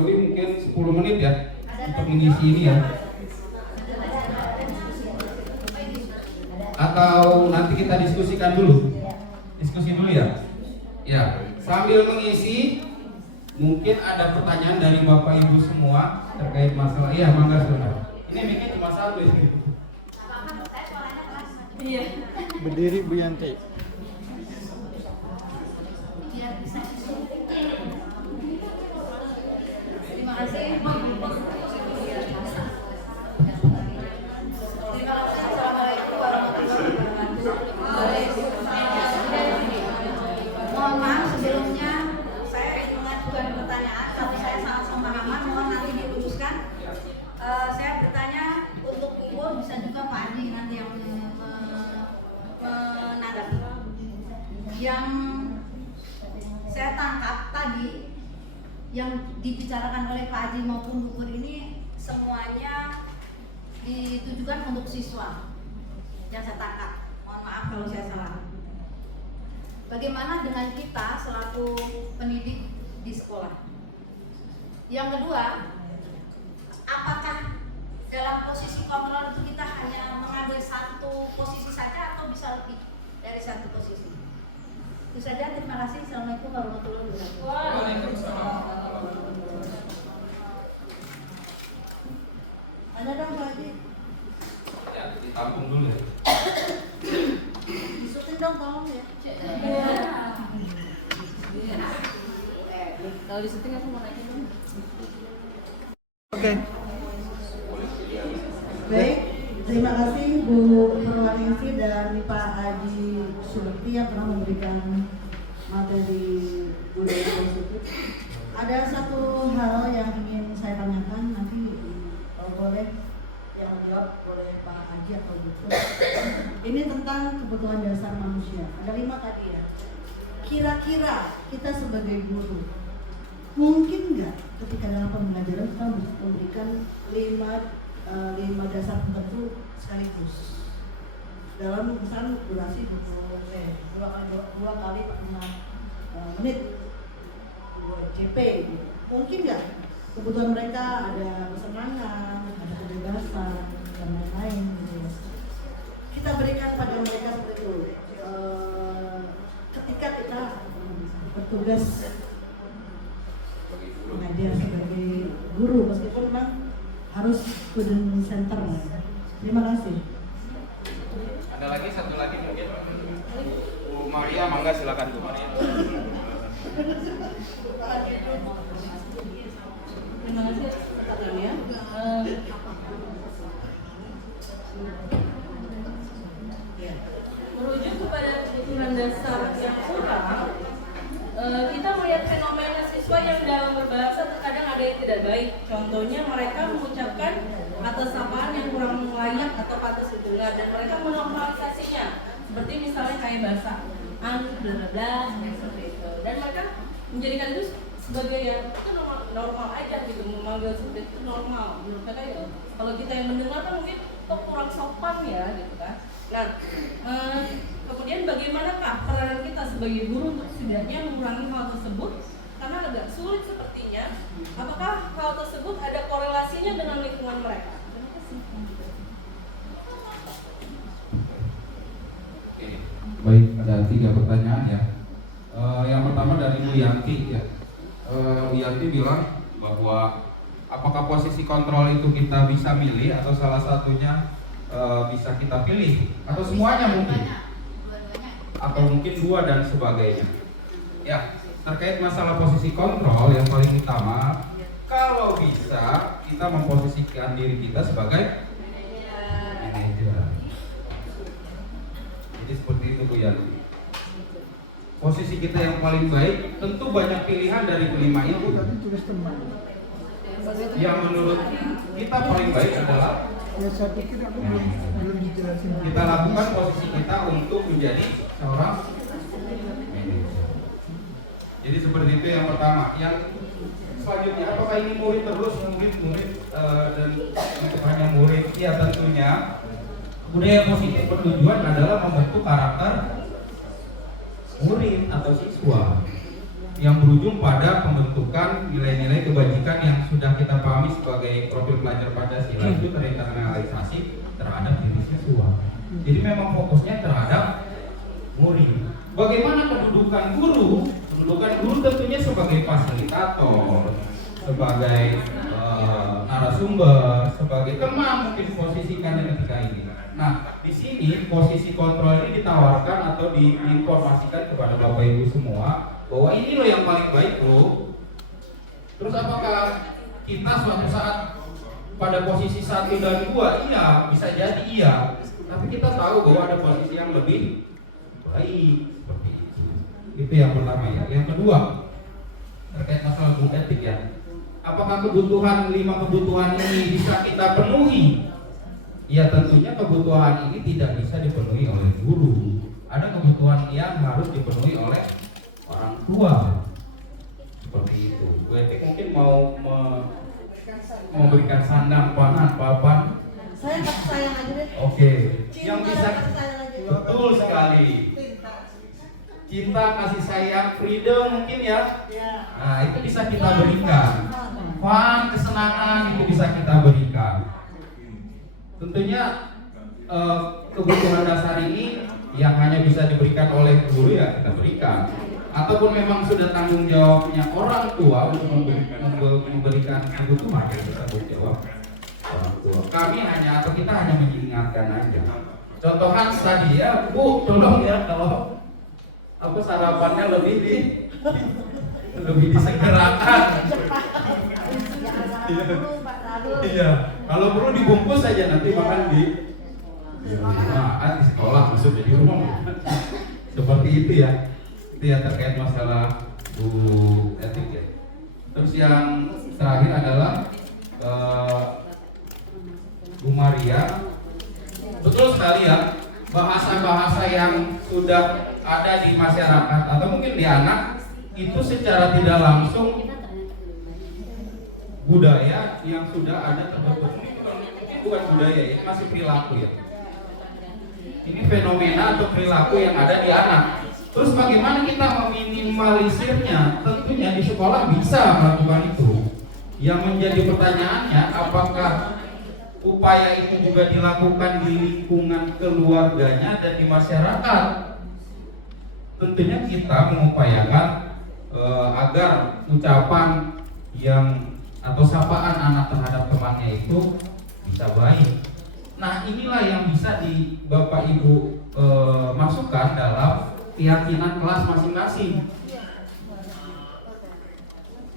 lebih 10 menit ya untuk mengisi ini ya. Atau nanti kita diskusikan dulu. Diskusi dulu ya. Ya, sambil mengisi mungkin ada pertanyaan dari Bapak Ibu semua terkait masalah. Iya, mangga silakan. Ini mikir cuma satu ini. Iya. Berdiri Bu Yanti. Terima kasih. Assalamualaikum warahmatullahi wabarakatuh. Mohon maaf sebelumnya saya ingin mengajukan pertanyaan, tapi saya sangat pemahaman, mohon nanti diluruskan. Saya bertanya untuk Ibu, bisa juga Pak Adi nanti yang menanggapi. Yang saya tangkap tadi yang dibicarakan oleh Pak Haji maupun Bu Pur ini semuanya ditujukan untuk siswa. Yang saya tangkap, mohon maaf kalau saya salah. Bagaimana dengan kita selaku pendidik di sekolah? Yang kedua, apakah dalam posisi kontrol itu kita hanya mengambil satu posisi saja atau bisa lebih dari satu posisi? Itu saja, terima kasih. Assalamualaikum warahmatullahi wabarakatuh. Waalaikumsalam. Ada dong Pak Haji. Ya, ditampung dulu ya. Disutin dong tolong ya. Kalau disutin aku mau nanya dong. Oke. Baik, terima kasih Bu Purwaningsi dan Pak Haji Sulti yang telah memberikan materi budaya positif. Ada satu hal yang ingin saya tanyakan, nanti kalau boleh yang menjawab boleh Pak Haji atau Bu Pur. Ini tentang kebutuhan dasar manusia. Ada 5 tadi ya. Kira-kira kita sebagai guru mungkin nggak ketika dalam pembelajaran kita memberikan 5 dasar tertentu sekaligus? dalam misalnya durasi 2 kali 5 menit CP gitu. Mungkin nggak kebutuhan mereka ada kesenangan, ada kebebasan dan lain-lain gitu. Kita berikan pada mereka seperti itu. Ketika kita bertugas mengajar sebagai guru, meskipun memang harus student center. Terima kasih. Ada lagi satu lagi mungkin. Bu Maria, mangga silakan Bu Maria. Terima kasih pertanyaannya. Merujuk kepada kebutuhan dasar yang kurang, kita melihat fenomena siswa yang dalam berbahasa terkadang ada yang tidak baik. Contohnya mereka mengucapkan kata sapaan yang kurang layak atau pantas didengar, dan mereka menormalisasinya. Seperti misalnya kayak bahasa bla bla bla seperti itu. Dan mereka menjadikan itu sebagai yang itu normal aja gitu, memanggil seperti itu normal. Menurut mereka itu kalau kita yang mendengar kan mungkin kok kurang sopan ya gitu kan. Nah, kemudian bagaimanakah peranan kita sebagai guru untuk setidaknya mengurangi hal tersebut? Karena agak sulit sepertinya. Apakah hal tersebut ada korelasinya dengan lingkungan mereka? Terima kasih. Oke, baik, ada 3 pertanyaan ya. Yang pertama dari Bu Yanti ya. Bu Yanti bilang bahwa apakah posisi kontrol itu kita bisa milih atau salah satunya bisa kita pilih atau semuanya mungkin, atau mungkin 2 dan sebagainya. Ya, terkait masalah posisi kontrol yang paling utama, kalau bisa kita memposisikan diri kita sebagai manajer. Jadi seperti itu Bu Yanti. Posisi kita yang paling baik, tentu banyak pilihan dari kelima itu. Yang menurut kita paling baik adalah saya pikir aku belum dijelasin. kita lakukan posisi kita untuk menjadi seorang manajer. Jadi seperti itu yang pertama. Yang selanjutnya, apakah ini murid terus murid dan untuk hanya murid? Ya tentunya budaya positif bertujuan adalah membentuk karakter murid atau siswa yang berujung pada pembentukan nilai-nilai kebajikan yang sudah kita pahami sebagai profil pelajar Pancasila itu terinternalisasi terhadap diri siswa. Jadi memang fokusnya terhadap murid. Bagaimana kedudukan guru? Kedudukan guru tentunya sebagai fasilitator, sebagai narasumber, sebagai teman mungkin posisikan ketika ini. Nah, di sini posisi kontrol ini ditawarkan atau diinformasikan kepada Bapak Ibu semua bahwa ini loh yang paling baik bro. Terus apakah kita suatu saat pada posisi 1 dan 2? Iya, bisa jadi iya. Tapi kita tahu bahwa ada posisi yang lebih baik seperti itu. Itu yang pertama ya. Yang kedua, terkait masalah guru etik ya. Apakah kebutuhan 5 kebutuhan ini bisa kita penuhi? Ya tentunya kebutuhan ini tidak bisa dipenuhi oleh guru. Ada kebutuhan yang harus dipenuhi oleh orang tua. Seperti itu. Bu Etik mungkin mau memberikan sandang, pangan, papan. Saya kasih sayang aja deh. Oke. Cinta Yang bisa dan kasih sayang aja. betul sekali. Cinta, kasih sayang, freedom mungkin ya. Ya. Nah, itu bisa kita berikan. Fun, kesenangan itu bisa kita berikan. Tentunya kebutuhan dasar ini yang hanya bisa diberikan oleh guru ya kita berikan. Ataupun memang sudah tanggung jawabnya orang tua untuk memberikan kebutuhan ya kita tanggung jawab orang tua. Kami hanya atau kita hanya mengingatkan aja. Contohan tadi ya, Bu, tolong ya kalau apa sarapannya lebih disegerakan. Iya, kalau perlu dibungkus saja nanti makan di rumah, di sekolah maksudnya di rumah. Seperti itu ya. Itu ya terkait masalah Bu Etik ya. Terus yang terakhir adalah Bu Maria. Betul sekali ya, bahasa-bahasa yang sudah ada di masyarakat atau mungkin di anak itu secara tidak langsung budaya yang sudah ada terbentuk. Bukan budaya ya, masih perilaku ya. Ini fenomena atau perilaku yang ada di anak. Terus bagaimana kita meminimalisirnya? Tentunya di sekolah bisa melakukan itu. Yang menjadi pertanyaannya, apakah upaya itu juga dilakukan di lingkungan keluarganya dan di masyarakat? Tentunya kita mengupayakan agar ucapan yang atau sapaan anak terhadap temannya itu bisa baik. Nah, inilah yang bisa di Bapak Ibu masukkan dalam keyakinan kelas masing-masing.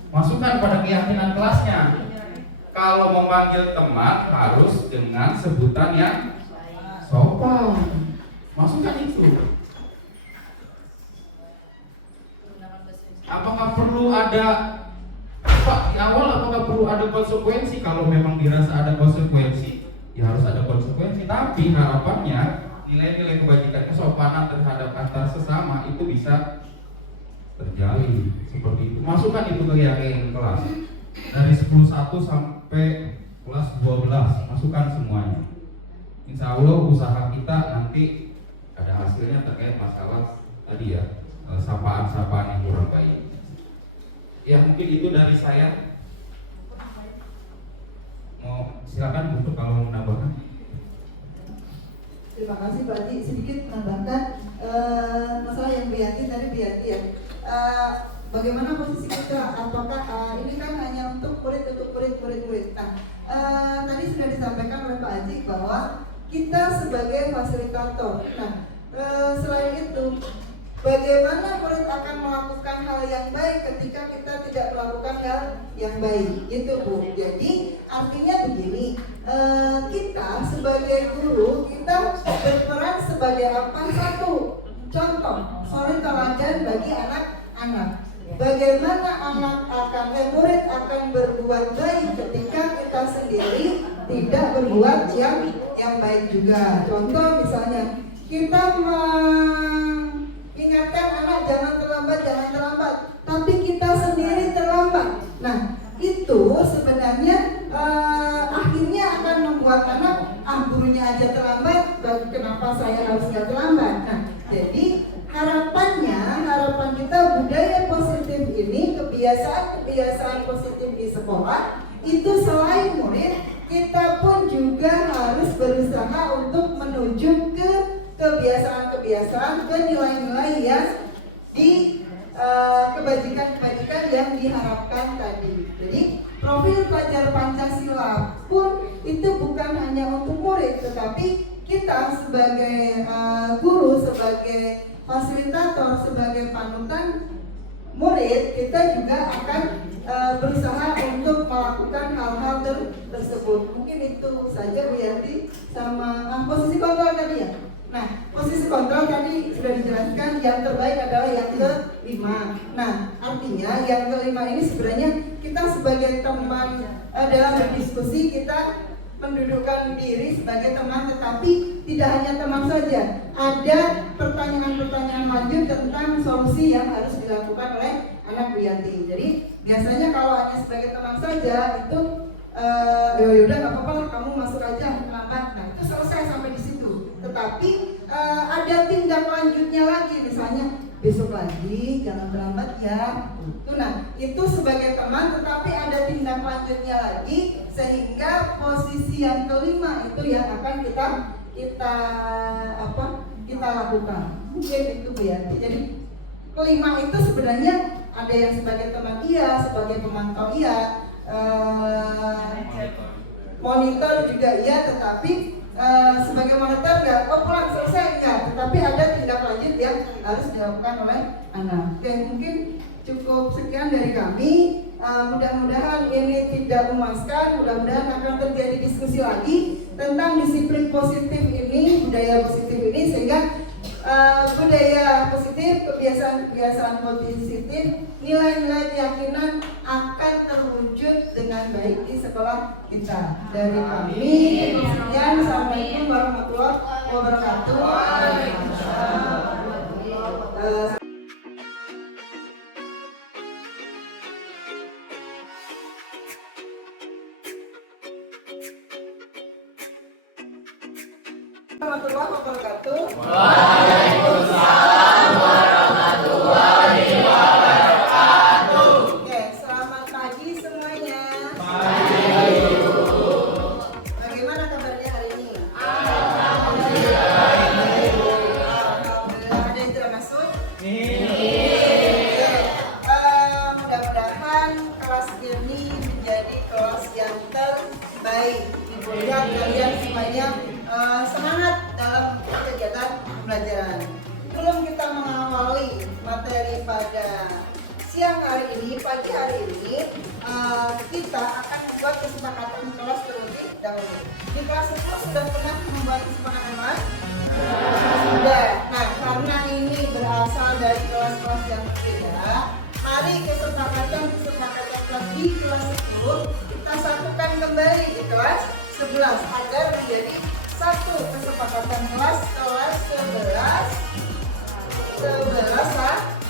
Masukkan pada keyakinan kelasnya. Kalau memanggil teman harus dengan sebutan yang sopan. Masukkan itu. Apakah perlu ada Pak, di awal apakah perlu ada konsekuensi? Kalau memang dirasa ada konsekuensi, ya harus ada konsekuensi. Tapi harapannya nilai-nilai kebajikan kesopanan terhadap antar sesama itu bisa terjalin seperti itu. Masukkan itu ke keyakinan kelas. Dari 10.1 sampai kelas 12, masukkan semuanya. Insya Allah usaha kita nanti ada hasilnya terkait masalah tadi ya, sapaan-sapaan yang kurang baik. Ya mungkin itu dari saya. Mau silakan untuk kalau menambahkan. Terima kasih Pak Haji. Sedikit menambahkan masalah yang Bianti tadi ya. Bagaimana posisi kita? Apakah ini kan hanya untuk murid. Nah, tadi sudah disampaikan oleh Pak Haji bahwa kita sebagai fasilitator. Nah, selain itu, bagaimana murid akan melakukan hal yang baik ketika kita tidak melakukan hal yang baik, gitu Bu. Jadi artinya begini, kita sebagai guru kita berperan sebagai apa? Satu, contoh, suri teladan bagi anak-anak. Bagaimana murid akan berbuat baik ketika kita sendiri tidak berbuat yang baik juga. Contoh misalnya kita ingatkan anak jangan terlambat, tapi kita sendiri terlambat. Nah, itu sebenarnya akhirnya akan membuat anak, gurunya aja terlambat, kenapa saya harus nggak terlambat? Nah, jadi harapan kita budaya positif ini, kebiasaan positif di sekolah itu selain murid, kita pun juga harus berusaha untuk menuju ke kebiasaan-kebiasaan, ke nilai-nilai yang di kebajikan-kebajikan yang diharapkan tadi. Jadi profil pelajar Pancasila pun itu bukan hanya untuk murid, tetapi kita sebagai guru, sebagai fasilitator, sebagai panutan murid, kita juga akan berusaha untuk melakukan hal-hal tersebut. Mungkin itu saja Bu Yanti. Sama posisi kontrol tadi ya. Nah, posisi kontrol tadi sudah dijelaskan, yang terbaik adalah yang ke-5. Nah, artinya yang ke-5 ini sebenarnya kita sebagai teman dalam berdiskusi, kita mendudukkan diri sebagai teman, tetapi tidak hanya teman saja. Ada pertanyaan-pertanyaan lanjut tentang solusi yang harus dilakukan oleh anak Bu Yanti. Jadi biasanya kalau hanya sebagai teman saja itu yaudah nggak apa-apa lah, kamu masuk aja terlambat. Nah, itu selesai sampai di situ. Tetapi ada tindak lanjutnya lagi, misalnya besok lagi jangan terlambat ya. Nah, itu sebagai teman, tetapi ada tindak lanjutnya lagi, sehingga posisi yang ke-5 itu yang akan kita lakukan. Mungkin itu Bu ya. Jadi ke-5 itu sebenarnya ada yang sebagai teman iya, sebagai pemantau iya, monitor juga iya, tetapi sebagai monitor nggak, pulang selesai enggak, tetapi ada tindak lanjut yang harus dilakukan oleh anak. Oke, mungkin cukup sekian dari kami. Mudah-mudahan ini tidak memuaskan, mudah-mudahan akan terjadi diskusi lagi tentang disiplin positif ini, budaya positif ini, sehingga budaya positif, kebiasaan-kebiasaan positif, nilai-nilai keyakinan akan terwujud dengan baik di sekolah kita. Dari kami, sekian, assalamualaikum warahmatullahi wabarakatuh. Warahmatullahi wabarakatuh. pagi hari ini kita akan membuat kesepakatan kelas terlebih dahulu. Di kelas 10 sudah pernah membuat kesepakatan kelas? Sudah. Nah, karena ini berasal dari kelas-kelas yang berbeda, mari kesepakatan kelas di kelas 10 kita satukan kembali di kelas 11 agar menjadi satu kesepakatan kelas 11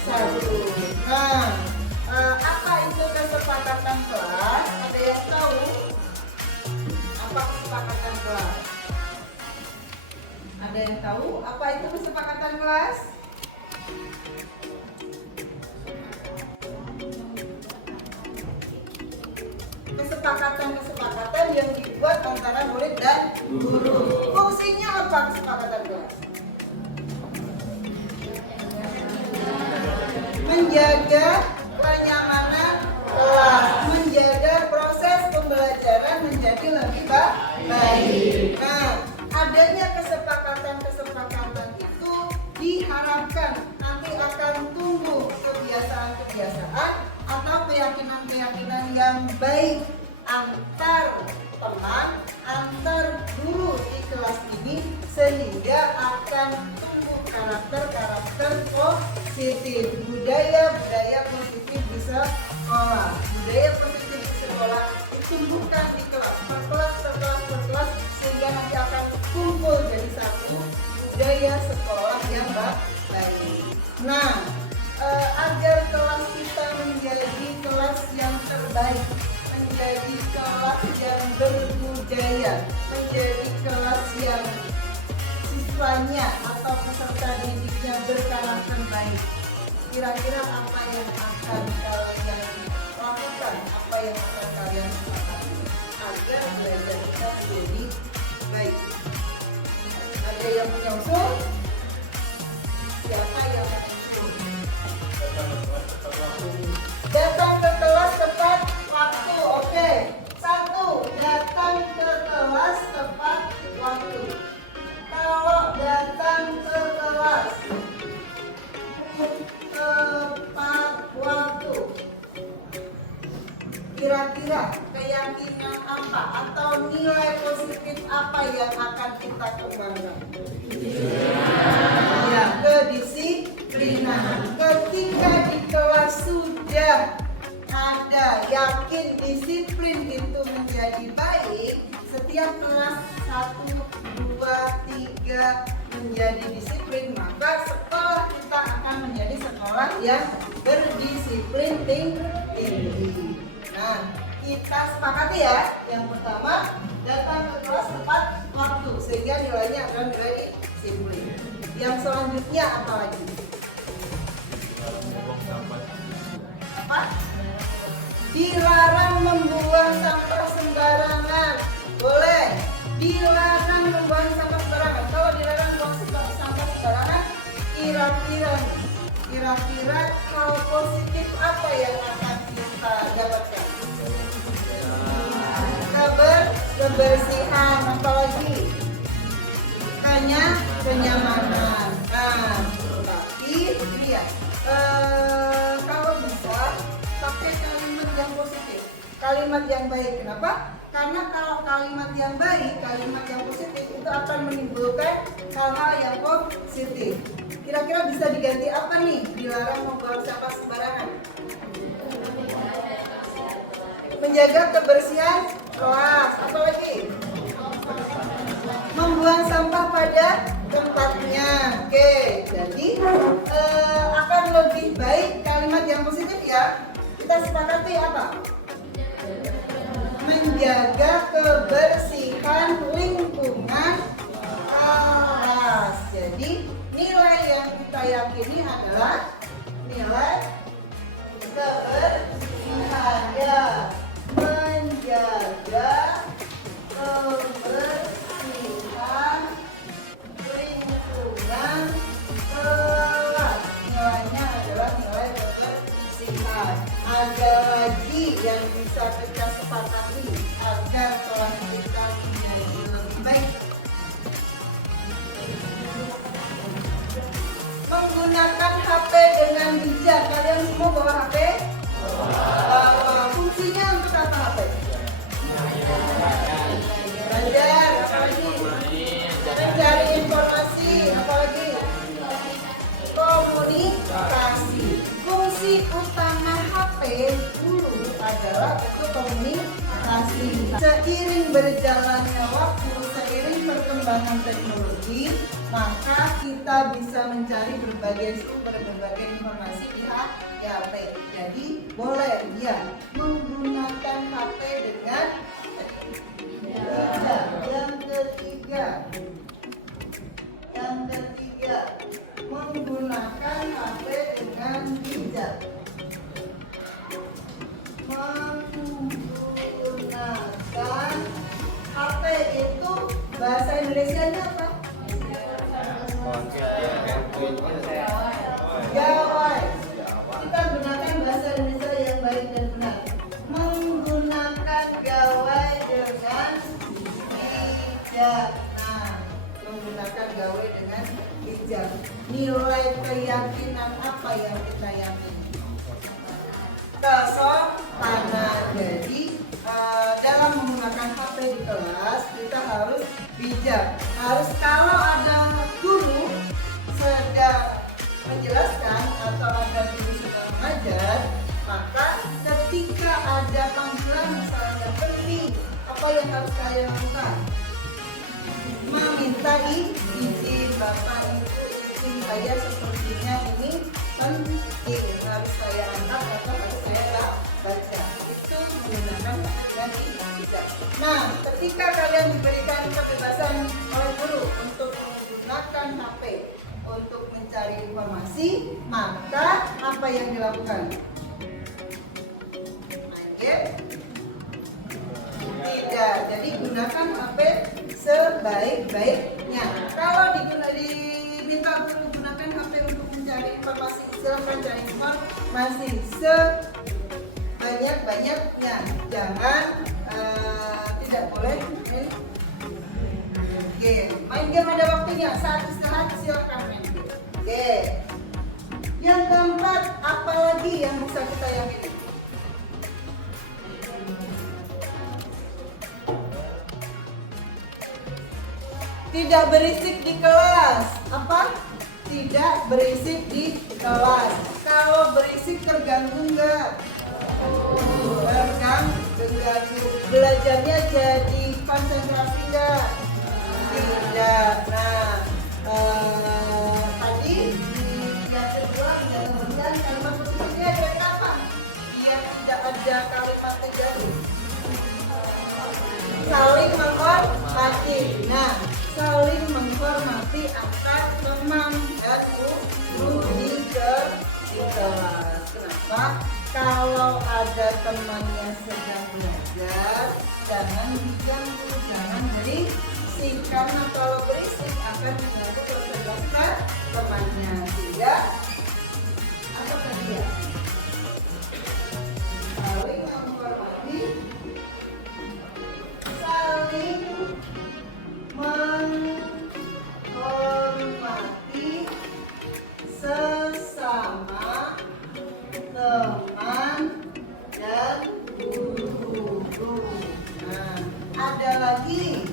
1. Nah, apa itu kesepakatan kelas? Ada yang tahu? Apa kesepakatan kelas? Ada yang tahu apa itu kesepakatan kelas? Kesepakatan yang dibuat antara murid dan guru. Fungsinya apa kesepakatan kelas? Menjaga kenyamanan kelas, menjaga proses pembelajaran menjadi lebih baik. Nah, adanya kesepakatan itu diharapkan nanti akan tumbuh kebiasaan-kebiasaan atau keyakinan-keyakinan yang baik antar teman, antar guru di kelas ini, sehingga akan tumbuh karakter positif, budaya positif di sekolah. Budaya positif di sekolah ditumbuhkan di kelas, per kelas, sehingga nanti akan kumpul jadi satu budaya sekolah yang baik. Nah, agar kelas kita menjadi kelas yang terbaik, menjadi kelas yang berbudaya, menjadi kelas yang siswanya atau peserta didiknya berkarakter baik. Kira-kira apa yang akan kalian lakukan, apa yang akan kalian lakukan agar belajar kita menjadi baik? Ada yang punya usul? Siapa yang punya usul? Datang ke kelas tepat waktu. Oke. 1. Datang ke kelas tepat waktu. Kalau datang ke kelas tepat waktu, kira-kira keyakinan apa atau nilai positif apa yang akan kita kembangkan? Ya, kedisiplinan. Ketika di kelas sudah ada yakin disiplin itu menjadi baik, setiap kelas 1, 2, 3 menjadi disiplin, maka sekolah kita akan menjadi sekolah yang berdisiplin tinggi. Nah, kita sepakati ya, yang pertama datang ke kelas tepat waktu sehingga nilainya adalah nilai disiplin. Yang selanjutnya apa lagi? Apa? Dilarang membuang sampah sembarangan. Boleh. Dilarang membuang sampah sembarangan. Kalau dilarang membuang sampah sembarangan, kira-kira hal positif apa yang akan kita dapatkan? Kebersihan, apalagi kenyamanan. Nah, tapi ya, kalau bisa pakai kalimat yang positif, kalimat yang baik. Kenapa? Karena kalau kalimat yang baik, kalimat yang positif itu akan menimbulkan hal-hal yang positif. Kira-kira bisa diganti apa nih? Dilarang membuang sampah sembarangan. Menjaga kebersihan kelas. Apa lagi? Membuang sampah pada tempatnya. Oke, jadi akan lebih baik kalimat yang positif ya. Kita sepakati apa? Menjaga kebersihan lingkungan kelas. Jadi nilai yang kita yakini adalah nilai kebersihan ya. Menjaga kebersihan lingkungan kelas. Nilainya adalah nilai kebersihan. Ada lagi yang bisa kita sepakati agar kelas kita menjadi lebih baik. Menggunakan HP dengan bijak. Kalian semua bawa HP? fasilitas. Seiring berjalannya waktu, seiring perkembangan teknologi, maka kita bisa mencari berbagai sumber, berbagai informasi di HP. Jadi boleh ya menggunakan HP dengan yang ketiga menggunakan HP dengan bijak. Menggunakan HP itu bahasa Indonesianya apa? Gawai. Kita gunakan bahasa Indonesia yang baik dan benar. Menggunakan gawai dengan bijak. Nah, menggunakan gawai dengan bijak. Nilai keyakinan apa yang kita yakini? Kesopanan. Jadi dalam menggunakan HP di kelas kita harus bijak. Harus kalau ada guru sedang menjelaskan atau ada guru sedang mengajar, maka ketika ada panggilan misalnya penting, apa yang harus saya lakukan? Meminta izin Bapak Ibu, izin saya sepertinya ini penting, harus saya angkat atau harus saya baca. Itu menggunakan yang bijak. Nah, ketika kalian diberikan kebebasan oleh guru untuk menggunakan HP untuk mencari informasi, maka apa yang dilakukan? Main game? Tidak. Jadi gunakan HP sebaik-baiknya. Kalau diminta guru gunakan HP untuk mencari informasi, silakan cari informasi sebanyak-banyaknya. Jangan tidak boleh main game ada waktunya, saat istirahat silakan main game. Yang keempat, apa lagi yang bisa kita yakini? Tidak berisik di kelas. Apa? Tidak berisik di kelas. Kalau berisik terganggu nggak? Terganggu. Belajarnya jadi konsentrasi nggak? Tidak. Nah, tadi yang kedua menyebutkan kalimat berikutnya ada apa? Dia tidak ada kalimat terjadi. Saling menghormati. Nah, saling menghormati antar teman dan guru di kelas. Kenapa? Kalau ada temannya sedang belajar, jangan diganggu, jangan berisik. Karena kalau berisik akan mengganggu konsentrasi temannya. Tidak? Apa tadi ya? Saling menghormati, saling menghormati sesama teman dan guru. Nah, ada lagi?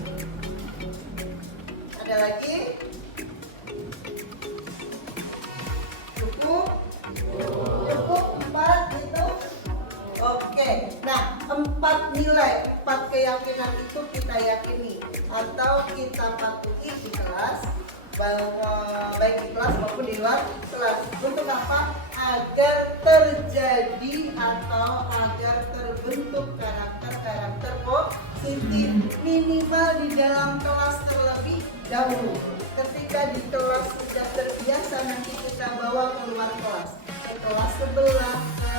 Cukup 4 gitu. Oke. Nah, 4 nilai, 4 keyakinan itu kita yakini atau kita patuhi di kelas, baik di kelas maupun di luar kelas. Untuk apa? Agar terjadi atau agar terbentuk karakter-karakter positif minimal di dalam kelas terlebih dahulu. Ketika di kelas sudah terbiasa, nanti kita bawa keluar kelas, ke kelas sebelah, ke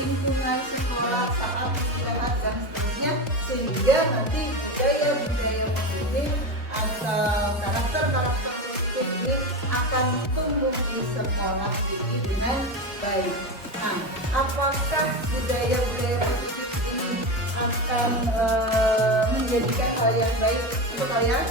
lingkungan sekolah saat istirahat dan seterusnya, sehingga nanti budaya-budaya positif atau karakter-karakter positif ini akan tumbuh di sekolah ini dengan baik. Nah, apakah budaya-budaya positif ini akan menjadikan hal yang baik untuk kalian?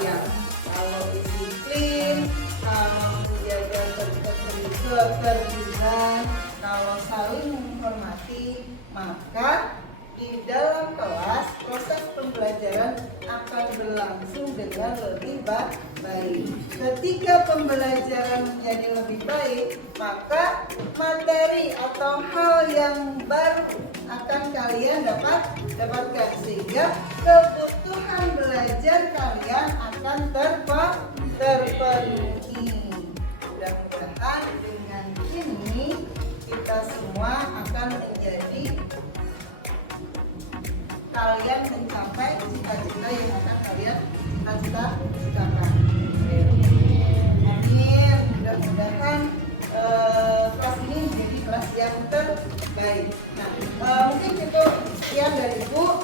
Ya, kalau disiplin, kalau menjaga ketertiban, kalau saling menghormati, maka di dalam kelas proses pembelajaran pembelajaran akan berlangsung dengan lebih baik. Ketika pembelajaran menjadi lebih baik, maka materi atau hal yang baru akan kalian dapatkan, sehingga kebutuhan belajar kalian akan terpenuhi. Mudah-mudahan dengan ini kita semua akan menjadi kalian mencapai cita-cita yang akan kalian cita-citakan. Amin. Mudah-mudahan kelas ini menjadi kelas yang terbaik. Nah, mungkin itu sekian dari Ibu.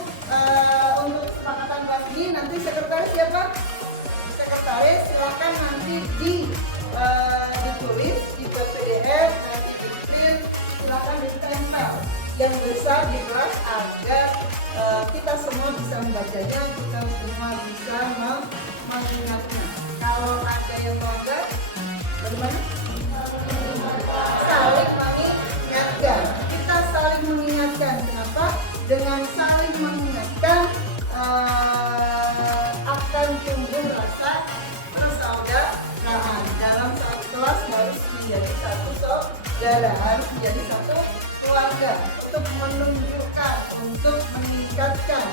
Untuk kesepakatan kelas ini nanti sekretaris siapa? Sekretaris silakan nanti ditulis di PDF, nanti di print, silakan ditempel yang besar di kelas agar kita semua bisa membacanya, kita semua bisa mengingatnya. Kalau ada yang longgar, bagaimana? Saling mengingatkan. Kita saling mengingatkan. Kenapa? Dengan saling mengingatkan akan tumbuh rasa persaudaraan. Dalam satu kelas harus menjadi satu saudaraan, menjadi satu keluarga, untuk menunjukkan, untuk meningkatkan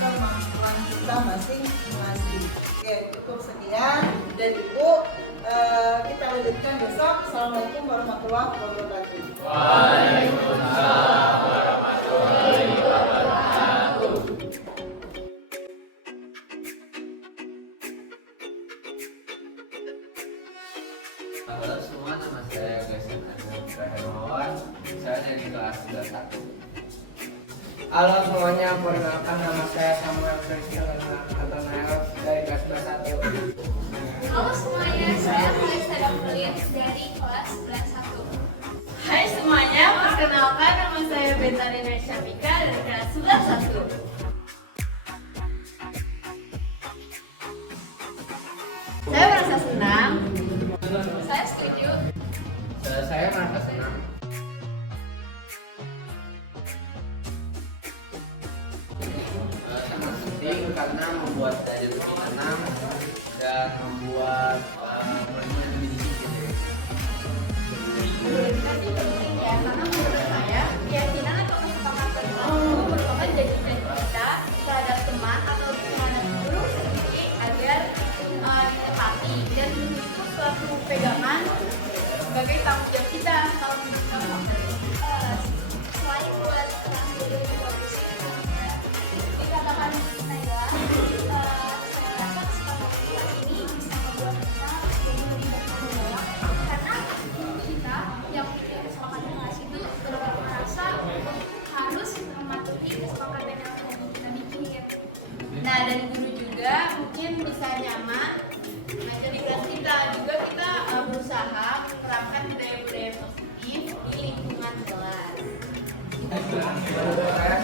kemampuan kita masing-masing. Oke, cukup sekian dari Ibu. Kita lanjutkan besok. Assalamualaikum warahmatullahi wabarakatuh. Waalaikumsalam warahmatullahi wabarakatuh. Halo semua, nama saya Gasen Hermawan. Saya dari kelas 11. Halo semuanya, perkenalkan nama saya Samuel Christian Nathanael dari kelas 11. Halo semuanya, saya Felix Tadamulin dari kelas 11-1. Hai semuanya, perkenalkan nama saya Bentarina Syafika dari kelas 11-1. Saya merasa senang. Saya setuju. Saya merasa senang. Sangat penting karena membuat saya lebih tenang dan membuat permainan lebih disiplin. Pendidikan itu penting ya, karena menurut saya keyakinan atau kesepakatan itu merupakan janji-janji kita terhadap teman atau terhadap guru sendiri agar ditepati, dan itu suatu pegangan sebagai tanggung jawab kita kalau selain buat transfer produksi dikatakan Naila, saya rasa kesepakatan ini bisa membuat kita jadi lebih bertanggung jawab, karena kita yang bikin kesepakatan kelas itu benar-benar merasa harus mematuhi kesepakatan yang kita bikin. Nah, dan guru juga mungkin bisa nyaman ngajar di kelas kita. Juga kita berusaha menerapkan budaya-budaya positif di lingkungan kelas. Menurut saya